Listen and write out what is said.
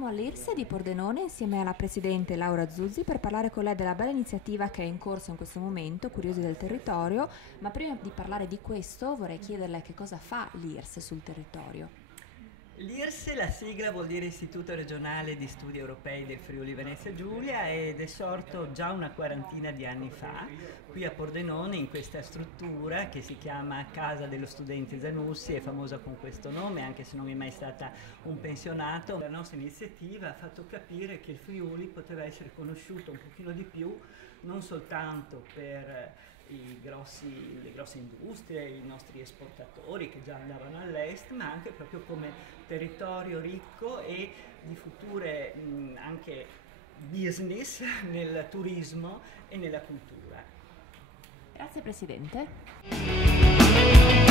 Siamo all'IRSE di Pordenone insieme alla presidente Laura Zuzzi per parlare con lei della bella iniziativa che è in corso in questo momento, Curiosi del Territorio, ma prima di parlare di questo vorrei chiederle che cosa fa l'IRSE sul territorio. L'IRSE, la sigla vuol dire Istituto Regionale di Studi Europei del Friuli Venezia Giulia ed è sorto già una quarantina di anni fa qui a Pordenone in questa struttura che si chiama Casa dello Studente Zanussi, è famosa con questo nome anche se non è mai stata un pensionato. La nostra iniziativa ha fatto capire che il Friuli poteva essere conosciuto un pochino di più non soltanto per le grosse industrie, i nostri esportatori che già andavano all'est, ma anche proprio come territorio ricco e di future anche business nel turismo e nella cultura. Grazie Presidente.